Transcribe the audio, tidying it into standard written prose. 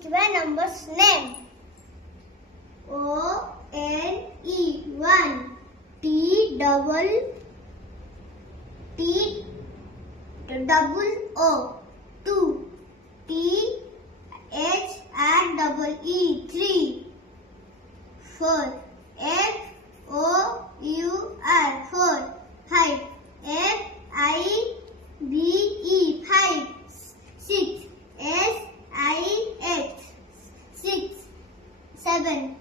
61 numbers name. O-N-E 1, T-double-O 2, T-H-E 3, 4, F-O-U-R 4, 5, F-I-V-E 5, 6, S-I-X 6, 7,